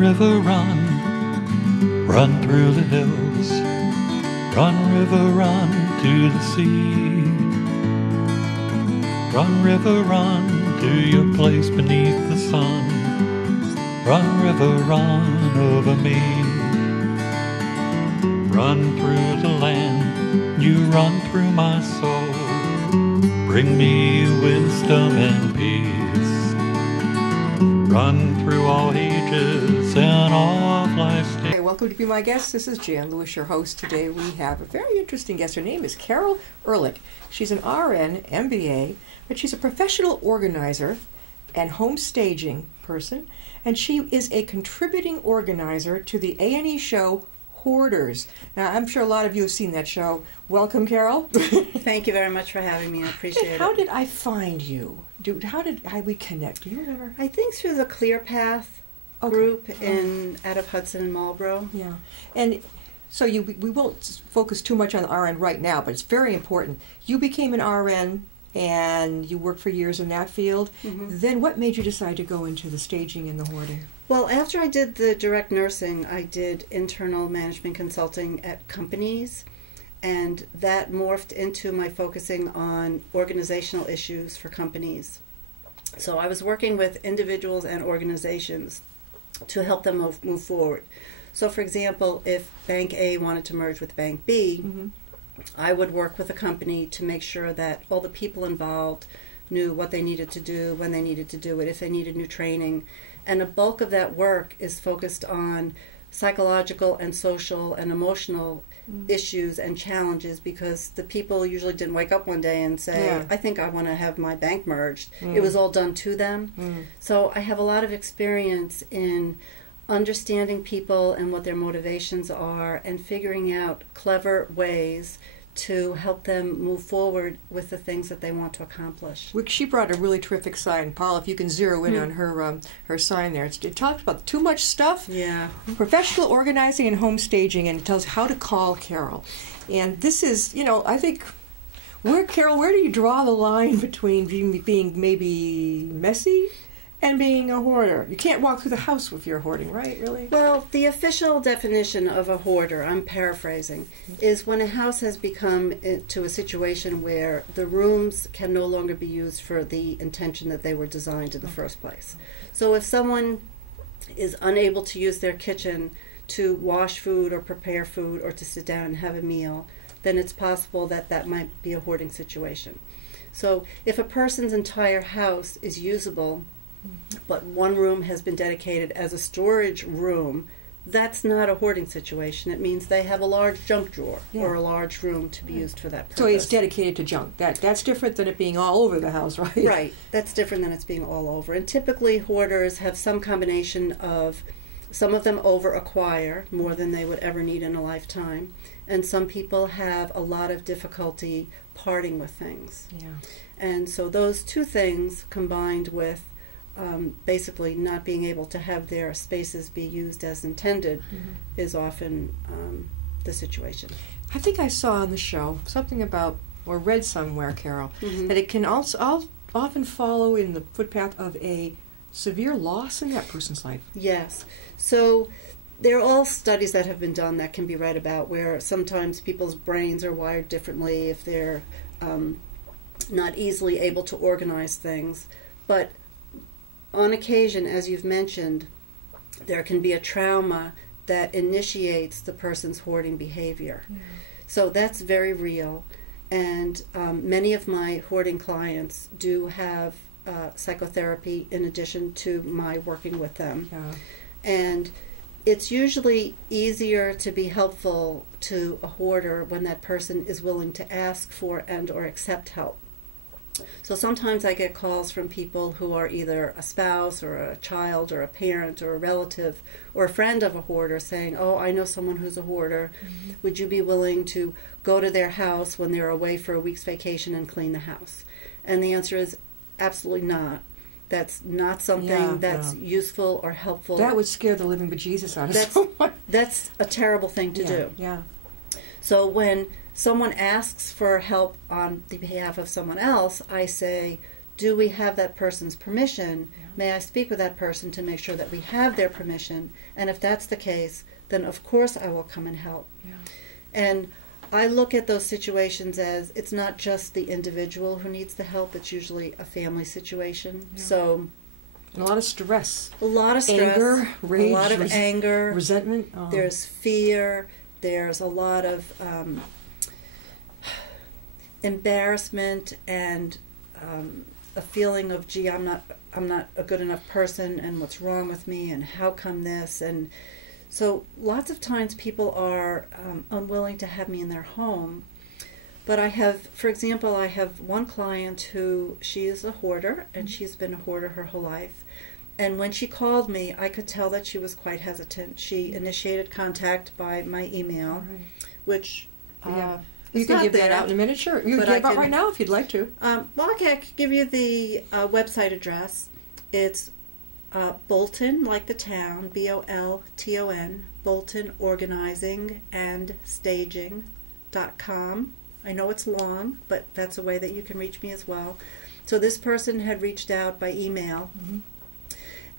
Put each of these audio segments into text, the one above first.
river, run, run through the hills. Run, river, run to the sea. Run, river, run to your place beneath the sun. Run, river, run over me. Run through the land, you run through my soul. Bring me wisdom and peace. Run through all ages and all of life's days. Hey, welcome to Be My Guest. This is Jan Lewis, your host. Today we have a very interesting guest. Her name is Carol Ehrlich. She's an RN, MBA, but she's a professional organizer and home staging person, and she is a contributing organizer to the A&E show Hoarders. Now, I'm sure a lot of you have seen that show. Welcome, Carol. Thank you very much for having me. I appreciate it. How did I find you? How did we connect? Do you remember? I think through the Clear Path group out of Hudson and Marlboro. Yeah. And so we won't focus too much on the RN right now, but it's very important. You became an RN and you worked for years in that field. Mm-hmm. Then what made you decide to go into the staging and the hoarding? Well, after I did the direct nursing, I did internal management consulting at companies, and that morphed into my focusing on organizational issues for companies. So I was working with individuals and organizations to help them move forward. So, for example, if Bank A wanted to merge with Bank B, mm-hmm. I would work with a company to make sure that all the people involved knew what they needed to do, when they needed to do it, if they needed new training. And a bulk of that work is focused on psychological and social and emotional issues and challenges, because the people usually didn't wake up one day and say, I think I want to have my bank merged. It was all done to them. So I have a lot of experience in understanding people and what their motivations are and figuring out clever ways to help them move forward with the things that they want to accomplish. She brought a really terrific sign. Paul, if you can zero in on her sign there. It talks about too much stuff. Yeah. Professional organizing and home staging, and it tells how to call Carol. And this is, I think, Carol, where do you draw the line between being maybe messy and being a hoarder? You can't walk through the house if you're hoarding, right, really? Well, the official definition of a hoarder, I'm paraphrasing, is when a house has become to a situation where the rooms can no longer be used for the intention that they were designed in the first place. So if someone is unable to use their kitchen to wash food or prepare food or to sit down and have a meal, then it's possible that that might be a hoarding situation. So if a person's entire house is usable, but one room has been dedicated as a storage room, that's not a hoarding situation. It means they have a large junk drawer or a large room to be used for that purpose. So it's dedicated to junk. That's different than it being all over the house, right? Right. That's different than it's being all over. And typically hoarders have some combination of, some of them over-acquire more than they would ever need in a lifetime, and some people have a lot of difficulty parting with things. Yeah. And so those two things combined with basically not being able to have their spaces be used as intended is often the situation. I think I saw on the show something about, or read somewhere, Carol, that it can also often follow in the footpath of a severe loss in that person's life. Yes. So there are all studies that have been done that can be read about, where sometimes people's brains are wired differently if they're not easily able to organize things. But on occasion, as you've mentioned, there can be a trauma that initiates the person's hoarding behavior. So that's very real. And many of my hoarding clients do have psychotherapy in addition to my working with them. Yeah. And it's usually easier to be helpful to a hoarder when that person is willing to ask for and or accept help. So sometimes I get calls from people who are either a spouse or a child or a parent or a relative or a friend of a hoarder saying, oh, I know someone who's a hoarder. Would you be willing to go to their house when they're away for a week's vacation and clean the house? And the answer is absolutely not. That's not something that's useful or helpful. That would scare the living bejesus out of someone. That's a terrible thing to do. Yeah. So when someone asks for help on the behalf of someone else, I say, do we have that person's permission? May I speak with that person to make sure that we have their permission? And if that's the case, then of course I will come and help. Yeah. And I look at those situations as it's not just the individual who needs the help, it's usually a family situation. Yeah. So And a lot of stress. a lot of stress, Anger, rage, a lot of anger, resentment. Oh. there's fear, there's a lot of embarrassment and a feeling of, gee, I'm not a good enough person, and what's wrong with me, and how come this? And so lots of times people are unwilling to have me in their home. But I have, for example, I have one client who, she is a hoarder, and she's been a hoarder her whole life. And when she called me, I could tell that she was quite hesitant. She initiated contact by my email, which you can give that out in a minute, sure. You can give it out right now if you'd like to. Well, okay, I could give you the website address. It's Bolton, like the town, Bolton, Bolton Organizing and Staging.com. I know it's long, but that's a way that you can reach me as well. So this person had reached out by email,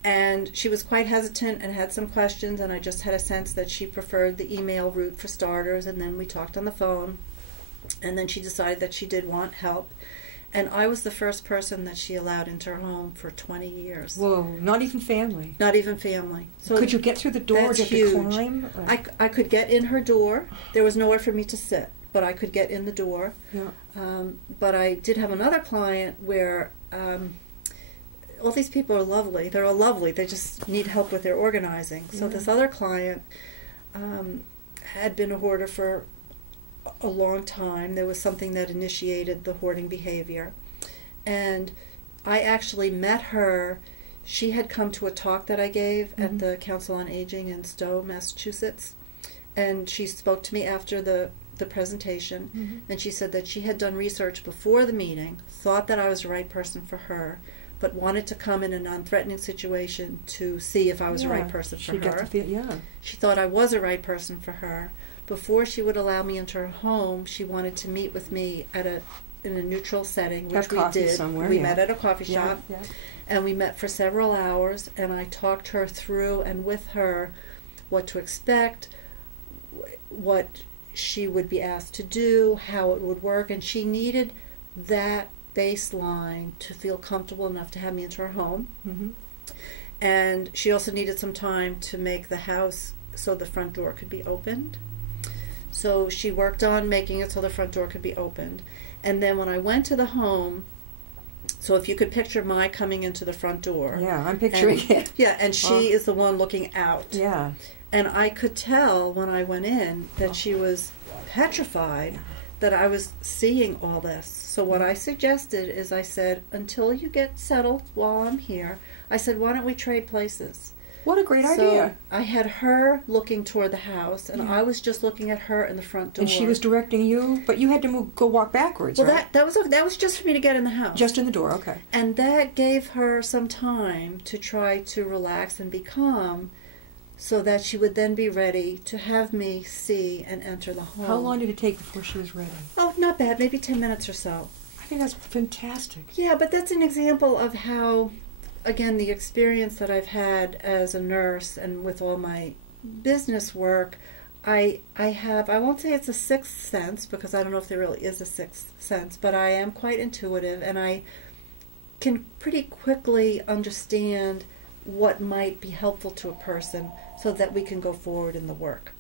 and she was quite hesitant and had some questions, and I just had a sense that she preferred the email route for starters, and then we talked on the phone, and then she decided that she did want help. And I was the first person that she allowed into her home for 20 years. Whoa, not even family. Not even family. So could you get through the door? that's Did you have to climb? I could get in her door. There was nowhere for me to sit, but I could get in the door. Yeah. But I did have another client where all these people are lovely. They're all lovely. They just need help with their organizing. So this other client had been a hoarder for a long time. There was something that initiated the hoarding behavior, and I actually met her. She had come to a talk that I gave at the Council on Aging in Stowe, Massachusetts, and she spoke to me after the presentation, and she said that she had done research before the meeting, thought that I was the right person for her, but wanted to come in a non-threatening situation to see if I was the right person for her. She thought I was the right person for her. Before she would allow me into her home, she wanted to meet with me in a neutral setting, which we did. We met at a coffee shop, and we met for several hours, and I talked her through and with her what to expect, what she would be asked to do, how it would work, and she needed that baseline to feel comfortable enough to have me into her home. And she also needed some time to make the house so the front door could be opened. So she worked on making it so the front door could be opened. And then when I went to the home, so if you could picture my coming into the front door. Yeah, I'm picturing it. Yeah, and she is the one looking out. Yeah. And I could tell when I went in that she was petrified that I was seeing all this. So what I suggested is I said, until you get settled while I'm here, I said, why don't we trade places? What a great idea. I had her looking toward the house, and I was just looking at her in the front door. And she was directing you, but you had to go walk backwards, well, right? that was just for me to get in the house. Just in the door, okay. And that gave her some time to try to relax and be calm, so that she would then be ready to have me see and enter the home. How long did it take before she was ready? Oh, not bad. Maybe 10 minutes or so. I think that's fantastic. Yeah, but that's an example of how, again, the experience that I've had as a nurse and with all my business work, I won't say it's a sixth sense, because I don't know if there really is a sixth sense, but I am quite intuitive, and I can pretty quickly understand what might be helpful to a person so that we can go forward in the work.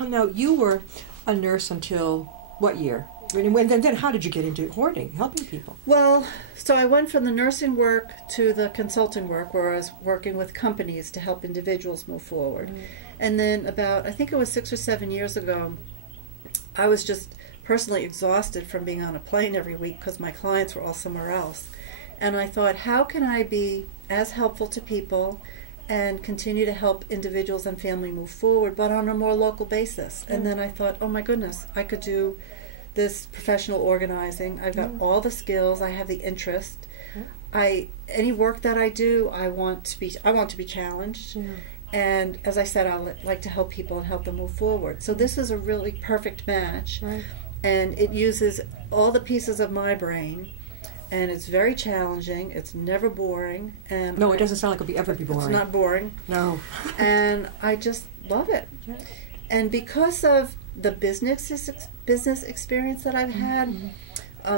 Now, you were a nurse until what year? And then how did you get into hoarding, helping people? Well, so I went from the nursing work to the consulting work, where I was working with companies to help individuals move forward. And then about, I think it was 6 or 7 years ago, I was just personally exhausted from being on a plane every week because my clients were all somewhere else. And I thought, how can I be as helpful to people and continue to help individuals and family move forward, but on a more local basis? And then I thought, oh my goodness, I could do this professional organizing. I've got all the skills. I have the interest. Any work that I do, I want to be challenged. And as I said, I like to help people and help them move forward. So this is a really perfect match. And it uses all the pieces of my brain. and it's very challenging. It's never boring. And No, it doesn't sound like it'll ever be boring. It's not boring. No. And I just love it. Yeah. And because of the business experience that I've had,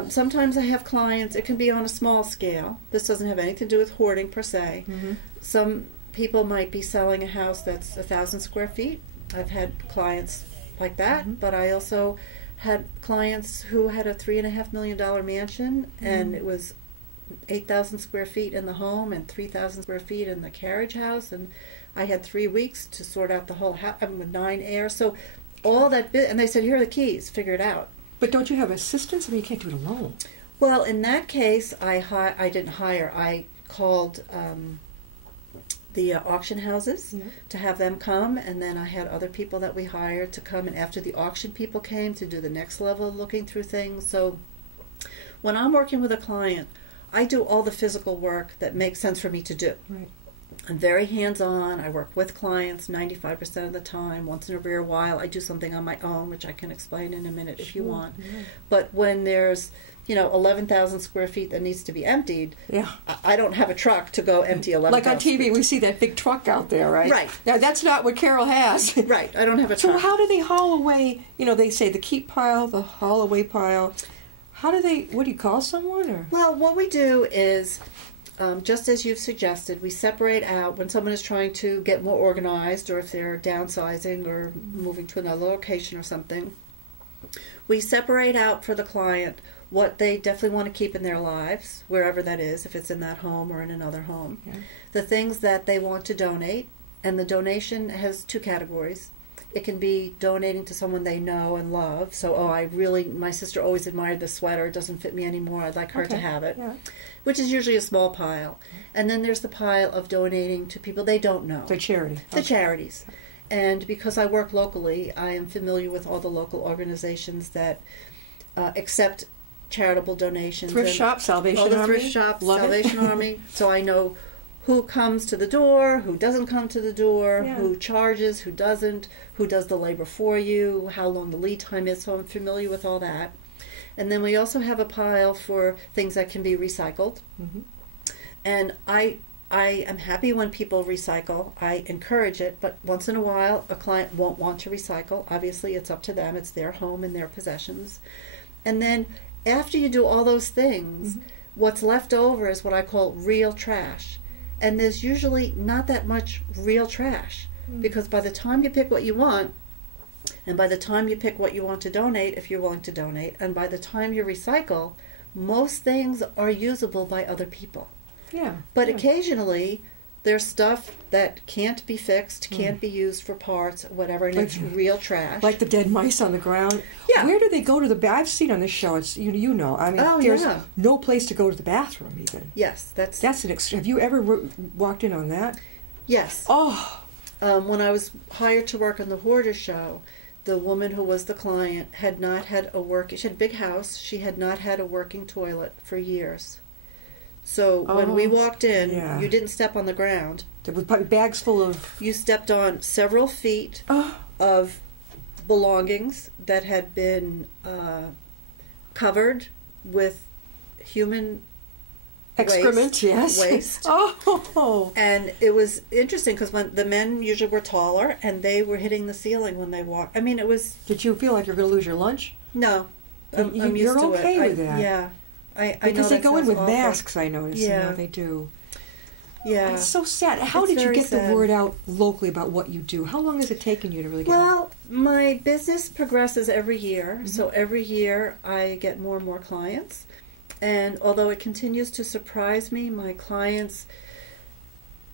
sometimes I have clients, it can be on a small scale. This doesn't have anything to do with hoarding per se. Some people might be selling a house that's 1,000 square feet. I've had clients like that, but I also had clients who had a $3.5 million mansion, and it was 8,000 square feet in the home and 3,000 square feet in the carriage house, and I had 3 weeks to sort out the whole house with 9 heirs. So all that and they said, here are the keys, figure it out. But don't you have assistants? I mean, you can't do it alone. Well, in that case, I didn't hire. I called the auction houses to have them come, and then I had other people that we hired to come, and after the auction people came to do the next level of looking through things. So when I'm working with a client, I do all the physical work that makes sense for me to do. Right. I'm very hands-on. I work with clients 95% of the time. Once in a rare while, I do something on my own, which I can explain in a minute if you want. Yeah. But when there's 11,000 square feet that needs to be emptied, I don't have a truck to go empty 11,000. Like on TV, we see that big truck out there, right? Right. Now, that's not what Carol has. Right. I don't have a truck. So how do they haul away, they say the keep pile, the haul away pile. What do you call someone? Or? Well, what we do is, just as you've suggested, we separate out when someone is trying to get more organized, or if they're downsizing or moving to another location or something. We separate out for the client what they definitely want to keep in their lives, wherever that is, if it's in that home or in another home. Yeah. The things that they want to donate, and the donation has 2 categories. It can be donating to someone they know and love. So, my sister always admired this sweater. It doesn't fit me anymore. I'd like her to have it, which is usually a small pile. And then there's the pile of donating to people they don't know. The charity. The charities. And because I work locally, I am familiar with all the local organizations that accept charitable donations. Thrift shop, Salvation Army. All the thrift shops, Salvation Army. So I know who comes to the door, who doesn't come to the door, who charges, who doesn't, who does the labor for you, how long the lead time is. So I'm familiar with all that. And then we also have a pile for things that can be recycled. And I am happy when people recycle. I encourage it, but once in a while a client won't want to recycle. Obviously it's up to them. It's their home and their possessions. And then after you do all those things, what's left over is what I call real trash. And there's usually not that much real trash, because by the time you pick what you want, and by the time you pick what you want to donate, if you're willing to donate, and by the time you recycle, most things are usable by other people. Yeah. But occasionally there's stuff that can't be fixed, can't be used for parts, whatever, and it's real trash. Like the dead mice on the ground. Yeah. Where do they go to the bathroom? I've seen on this show, it's I mean, there's no place to go to the bathroom even. Yes, that's an have you ever walked in on that? Yes. Oh. When I was hired to work on the Hoarder show, the woman who was the client had not had she had a big house, she had not had a working toilet for years. So when we walked in, you didn't step on the ground. There were bags full of... You stepped on several feet of belongings that had been covered with human excrement, waste. Oh! And it was interesting because when the men usually were taller and they were hitting the ceiling when they walked. I mean, it was... Did you feel like you're going to lose your lunch? No. I'm used you're to okay it. with that. Yeah. Because they go in with awful. masks, I notice. Yeah. They do. Yeah. It's so sad. How did you get the word out locally about what you do? How long has it taken you to really get Well, my business progresses every year. So every year I get more and more clients. And although it continues to surprise me, my clients,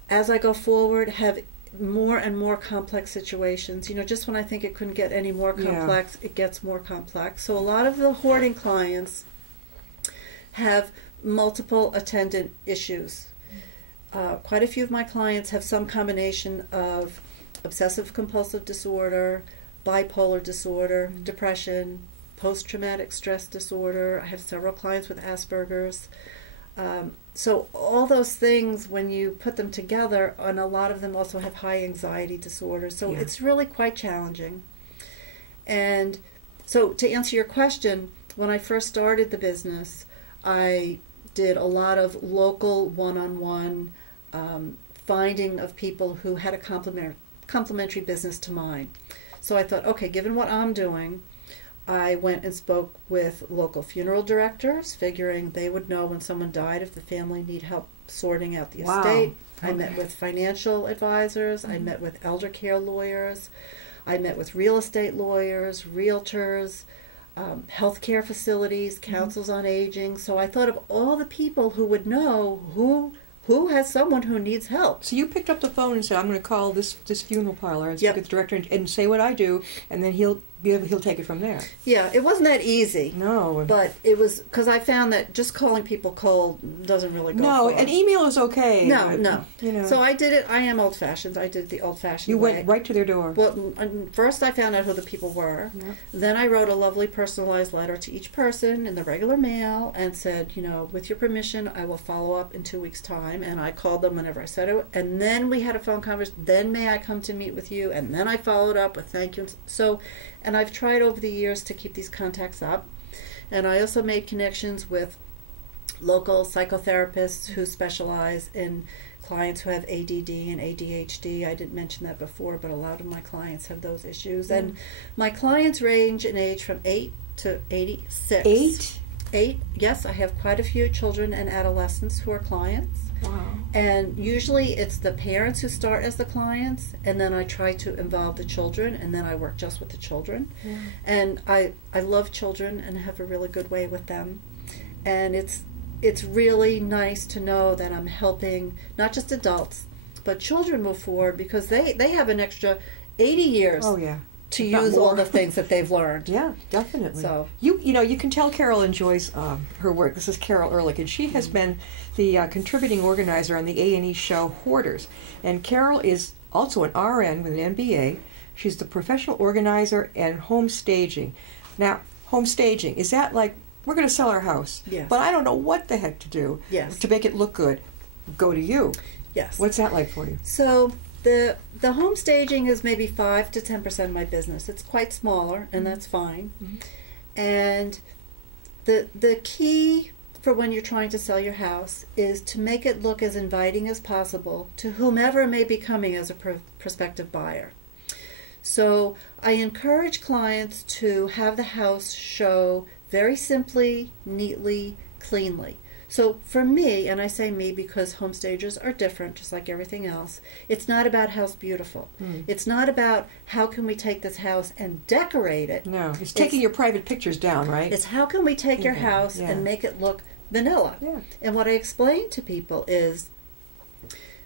as I go forward, have more and more complex situations. Just when I think it couldn't get any more complex, it gets more complex. So a lot of the hoarding clients have multiple attendant issues. Quite a few of my clients have some combination of obsessive-compulsive disorder, bipolar disorder, depression, post-traumatic stress disorder. I have several clients with Asperger's. So all those things, when you put them together, and a lot of them also have high anxiety disorder. So it's really quite challenging. And so to answer your question, when I first started the business, I did a lot of local one-on-one finding of people who had a complementary business to mine. So I thought, okay, given what I'm doing, I went and spoke with local funeral directors, figuring they would know when someone died if the family need help sorting out the estate. I met with financial advisors. I met with elder care lawyers. I met with real estate lawyers, realtors, healthcare facilities, councils on aging. So I thought of all the people who would know who has someone who needs help. So you picked up the phone and said, "I'm going to call this funeral parlor and speak Yep. with the director and say what I do," and then he'll take it from there. Yeah, it wasn't that easy. No, But it was, because I found that just calling people cold doesn't really go no, far. an email is okay. No, but, no. You know, So I did it. I am old-fashioned. I did it the old-fashioned you way. went right to their door. Well, first I found out who the people were. Yeah. Then I wrote a lovely personalized letter to each person in the regular mail and said, with your permission, I will follow up in 2 weeks' time. And I called them whenever I said it. And then we had a phone conversation. Then may I come to meet with you? And then I followed up with thank you. And I've tried over the years to keep these contacts up. And I also made connections with local psychotherapists who specialize in clients who have ADD and ADHD. I didn't mention that before, but a lot of my clients have those issues. Mm. And my clients range in age from 8 to 86. 8? 8, yes. I have quite a few children and adolescents who are clients. Wow. And usually it's the parents who start as the clients, and then I try to involve the children, and then I work just with the children. Yeah. And I love children and have a really good way with them. And it's really nice to know that I'm helping not just adults, but children move forward, because they have an extra 80 years Oh yeah. to If not use all more. the things that they've learned. Yeah, definitely. So you can tell Carol enjoys her work. This is Carol Ehrlich, and she has been the contributing organizer on the A&E show Hoarders. And Carol is also an RN with an MBA. She's the professional organizer and home staging. Now, home staging, is that like, we're going to sell our house, Yes. but I don't know what the heck to do Yes. to make it look good. Go to you. yes. What's that like for you? So the home staging is maybe 5 to 10% of my business. It's quite smaller, and that's fine. Mhm. And the key for when you're trying to sell your house is to make it look as inviting as possible to whomever may be coming as a prospective buyer. So I encourage clients to have the house show very simply, neatly, cleanly. So for me, and I say me because home stagers are different, just like everything else, it's not about house beautiful. It's not about how can we take this house and decorate it. No, it's taking your private pictures down, right? It's how can we take your Okay, house yeah. and make it look vanilla. Yeah. And what I explain to people is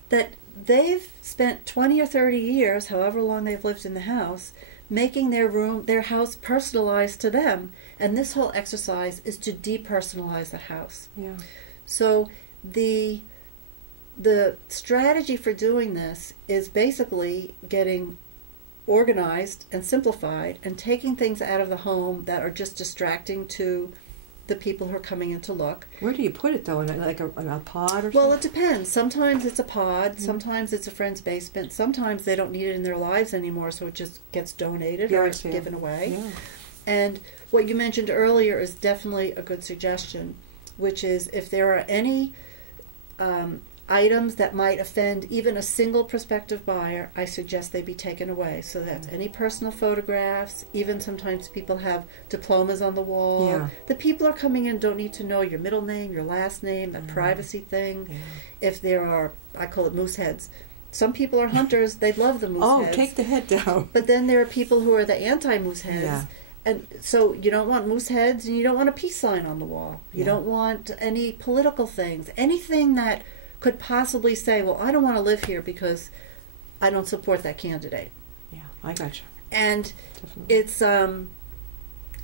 that they've spent 20 or 30 years, however long they've lived in the house, making their house personalized to them. And this whole exercise is to depersonalize the house. Yeah. So the strategy for doing this is basically getting organized and simplified and taking things out of the home that are just distracting to the people who are coming in to look. Where do you put it though? In a pod or something? Well, it depends. Sometimes it's a pod, sometimes it's a friend's basement, sometimes they don't need it in their lives anymore, so it just gets donated or it's given away. Yeah. And what you mentioned earlier is definitely a good suggestion, which is if there are any items that might offend even a single prospective buyer, I suggest they be taken away. So that's any personal photographs, even sometimes people have diplomas on the wall. Yeah. The people who are coming in don't need to know your middle name, your last name, the privacy thing. Yeah. If there are, I call it moose heads. Some people are hunters, they love the moose Oh, heads. take the head down. But then there are people who are the anti-moose heads. Yeah. And so you don't want moose heads, and you don't want a peace sign on the wall. You Yeah. don't want any political things. Anything that could possibly say, well, I don't want to live here because I don't support that candidate. Yeah, I gotcha. And Definitely.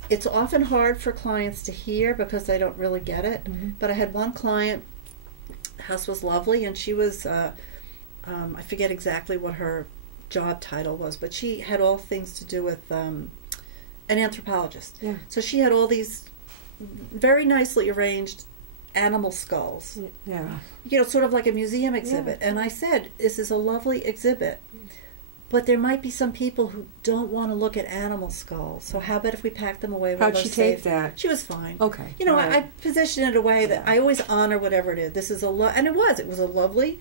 it's often hard for clients to hear because they don't really get it. Mhm. But I had one client, the house was lovely, and she was, I forget exactly what her job title was, but she had all things to do with an anthropologist. Yeah. So she had all these very nicely arranged animal skulls, Yeah. sort of like a museum exhibit. And I said, this is a lovely exhibit, But there might be some people who don't want to look at animal skulls. So how about if we pack them away? How'd she take that? She was fine. Okay. You know, right. I position it in a way that I always honor whatever it is. This is and it was a lovely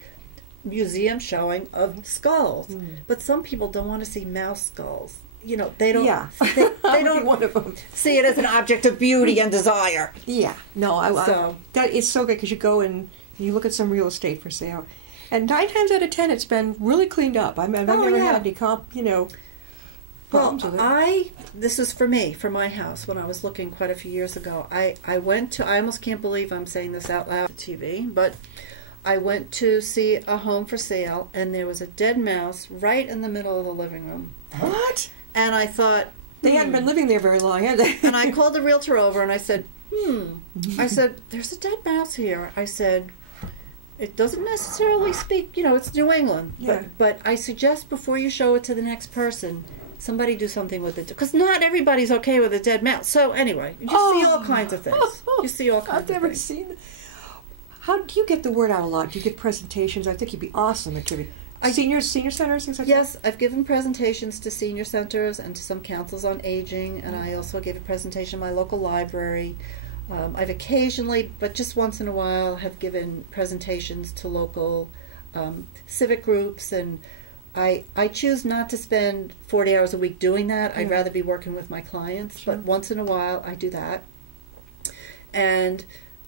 museum showing of skulls. But some people don't want to see mouse skulls. You know, they don't. Yeah. They don't one of them. see it as an object of beauty and desire. Yeah. No, that is so good because you go and you look at some real estate for sale. And 9 times out of 10, it's been really cleaned up. I've never had any problems with it. This is for me, for my house, when I was looking quite a few years ago. I almost can't believe I'm saying this out loud on TV, but I went to see a home for sale, and there was a dead mouse right in the middle of the living room. What? And I thought... They hadn't been living there very long, had they? And I called the realtor over, and I said, I said, there's a dead mouse here. I said... It doesn't necessarily speak, it's New England. Yeah. But I suggest before you show it to the next person, somebody do something with it. Because not everybody's okay with a dead mouse. So anyway, you see all kinds of things. You see all kinds of things. I've never seen it. How do you get the word out a lot? Do you get presentations? I think you'd be awesome at giving. Senior centers, things like that? Yes, I've given presentations to senior centers and to some councils on aging. And I also gave a presentation at my local library. I've occasionally, but just once in a while, have given presentations to local civic groups, and I choose not to spend 40 hours a week doing that. I'd rather be working with my clients, but once in a while I do that. And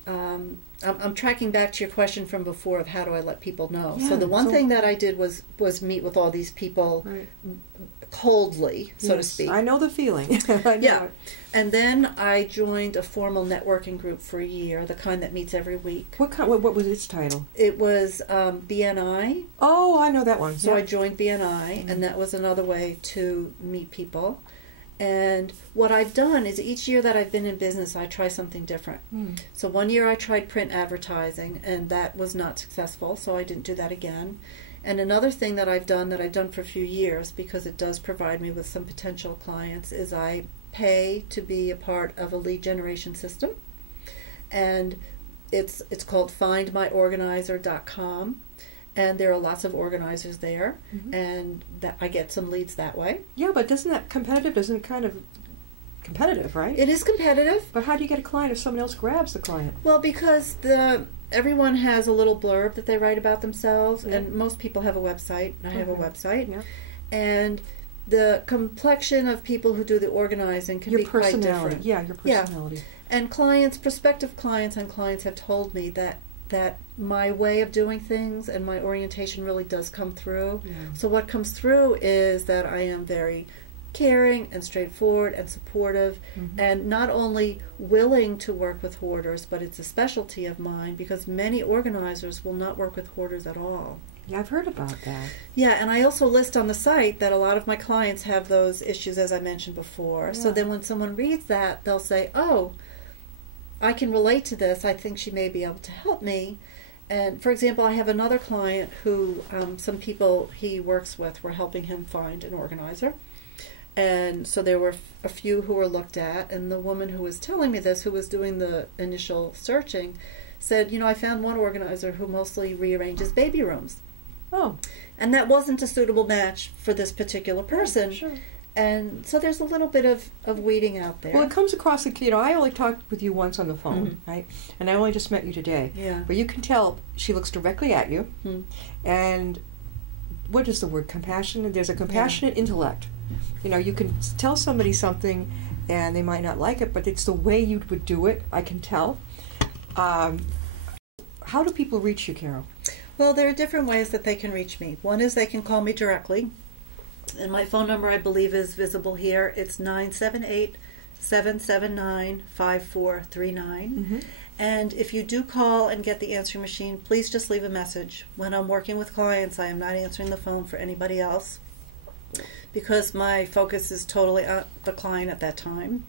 I'm tracking back to your question from before of how do I let people know. So the one thing that I did was meet with all these people coldly, so to speak. I know the feeling. Yeah. And then I joined a formal networking group for a year, the kind that meets every week. What was its title? It was BNI. Oh, I know that one. So I joined BNI, and that was another way to meet people. And what I've done is each year that I've been in business, I try something different. So one year I tried print advertising, and that was not successful, so I didn't do that again. And another thing that I've done for a few years, because it does provide me with some potential clients, is I pay to be a part of a lead generation system. And it's called findmyorganizer.com. And there are lots of organizers there, and that I get some leads that way. Yeah, but isn't that competitive? Isn't it kind of competitive, right? It is competitive. But how do you get a client if someone else grabs the client? Well, because everyone has a little blurb that they write about themselves, and most people have a website. I have a website. And the complexion of people who do the organizing can be quite different. Yeah, your personality. Yeah. And prospective clients and clients have told me that my way of doing things and my orientation really does come through. Yeah. So what comes through is that I am very caring and straightforward and supportive, and not only willing to work with hoarders, but it's a specialty of mine because many organizers will not work with hoarders at all. Yeah, I've heard about that. Yeah, and I also list on the site that a lot of my clients have those issues, as I mentioned before. Yeah. So then when someone reads that, they'll say, oh, I can relate to this. I think she may be able to help me. And for example, I have another client who some people he works with were helping him find an organizer. And so there were a few who were looked at, and the woman who was telling me this, who was doing the initial searching, said, I found one organizer who mostly rearranges baby rooms. Oh. And that wasn't a suitable match for this particular person. Sure. And so there's a little bit of weeding out there. Well, it comes across, I only talked with you once on the phone, right? And I only just met you today. Yeah. But you can tell she looks directly at you. And what is the word? Compassionate? There's a compassionate intellect. You can tell somebody something and they might not like it, but it's the way you would do it, I can tell. How do people reach you, Carol? Well, there are different ways that they can reach me. One is they can call me directly. And my phone number, I believe, is visible here. It's 978-779-5439. And if you do call and get the answering machine, please just leave a message. When I'm working with clients, I am not answering the phone for anybody else because my focus is totally on the client at that time.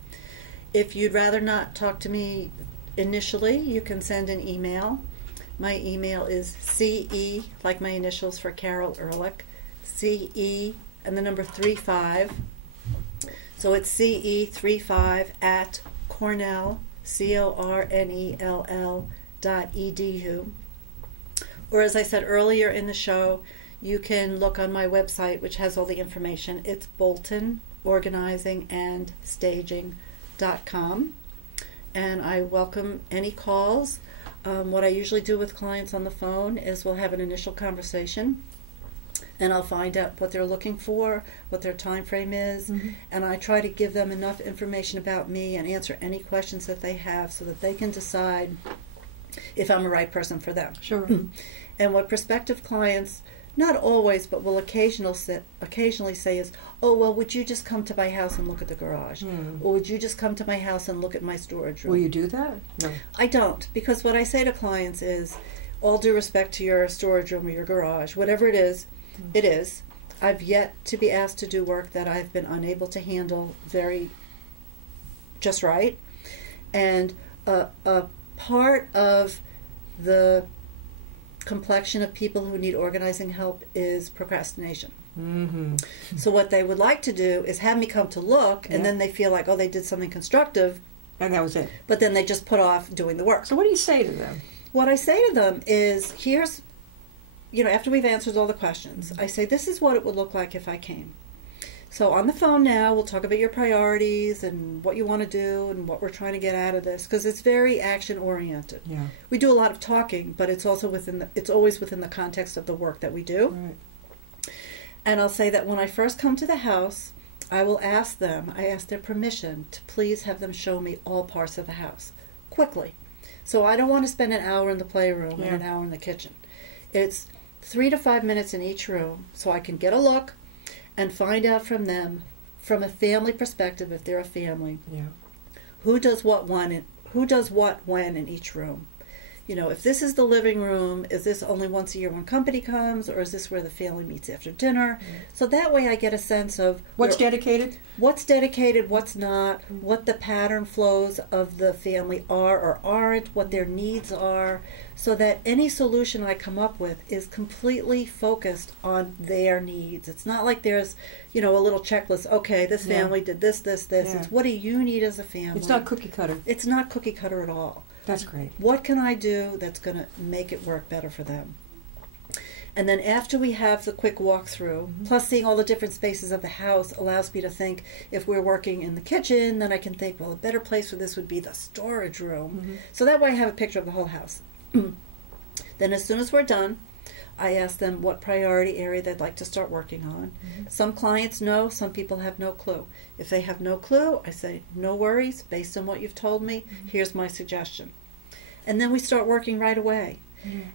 If you'd rather not talk to me initially, you can send an email. My email is CE, like my initials for Carol Ehrlich, CE and the number 35. So it's CE35 at Cornell, CORNELL.edu. Or as I said earlier in the show, you can look on my website, which has all the information. It's boltonorganizingandstaging.com. And I welcome any calls. What I usually do with clients on the phone is we'll have an initial conversation, and I'll find out what they're looking for, what their time frame is, and I try to give them enough information about me and answer any questions that they have so that they can decide if I'm the right person for them. Sure. And what prospective clients, not always, but will occasionally say is, oh, well, would you just come to my house and look at the garage? Or would you just come to my house and look at my storage room? Will you do that? No. I don't, because what I say to clients is, all due respect to your storage room or your garage, whatever it is, it is. I've yet to be asked to do work that I've been unable to handle just right. And a part of the complexion of people who need organizing help is procrastination. So what they would like to do is have me come to look, and then they feel like, oh, they did something constructive. And that was it. But then they just put off doing the work. So what do you say to them? What I say to them is, here's, after we've answered all the questions, I say, this is what it would look like if I came. So on the phone now, we'll talk about your priorities and what you want to do and what we're trying to get out of this, because it's very action-oriented. Yeah. We do a lot of talking, but it's also it's always within the context of the work that we do. Right. And I'll say that when I first come to the house, I ask their permission to please have them show me all parts of the house quickly. So I don't want to spend an hour in the playroom and an hour in the kitchen. It's 3 to 5 minutes in each room, so I can get a look and find out from them, from a family perspective, if they're a family, who does what when in each room. If this is the living room, is this only once a year when company comes, or is this where the family meets after dinner? So that way I get a sense of what's dedicated, what's not, what the pattern flows of the family are or aren't, what their needs are, so that any solution I come up with is completely focused on their needs. It's not like there's, a little checklist. Okay, this family did this. It's what do you need as a family? It's not cookie cutter. It's not cookie cutter at all. That's great. What can I do that's going to make it work better for them? And then after we have the quick walkthrough, plus seeing all the different spaces of the house allows me to think, if we're working in the kitchen, then I can think, well, a better place for this would be the storage room. So that way I have a picture of the whole house. Then as soon as we're done, I ask them what priority area they'd like to start working on. Some clients know, some people have no clue. If they have no clue, I say, no worries, based on what you've told me, here's my suggestion. And then we start working right away.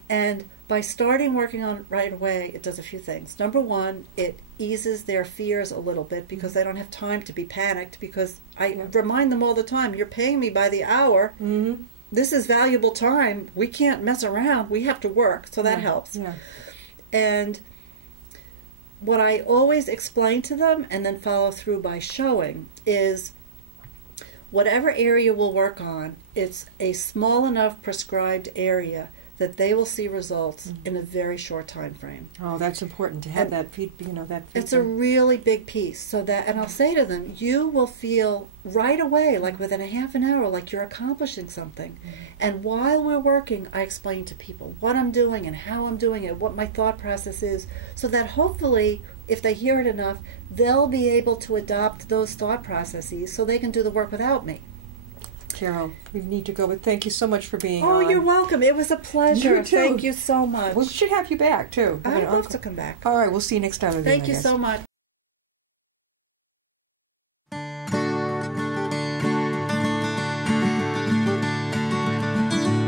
And by starting working on it right away, it does a few things. Number one, it eases their fears a little bit because they don't have time to be panicked, because I remind them all the time, you're paying me by the hour. This is valuable time. We can't mess around. We have to work. So that helps. And what I always explain to them and then follow through by showing is, whatever area we'll work on, it's a small enough prescribed area that they will see results in a very short time frame. Oh, that's important to have that feedback. It's a really big piece. So that, and I'll say to them, you will feel right away, like within a half an hour, like you're accomplishing something. And while we're working, I explain to people what I'm doing and how I'm doing it, what my thought process is, so that hopefully, if they hear it enough, they'll be able to adopt those thought processes so they can do the work without me. Carol, we need to go, but thank you so much for being on. Oh, you're welcome. It was a pleasure. You too. Thank you so much. We should have you back, too. I'd love to come back. All right, we'll see you next time. Thank you so much.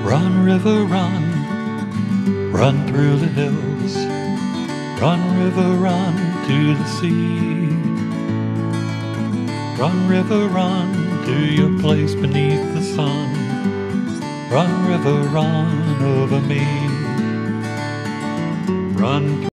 Run, river, run, run through the hills. Run, river, run to the sea. Run, river, run to your place beneath the sun. Run, river, run over me. Run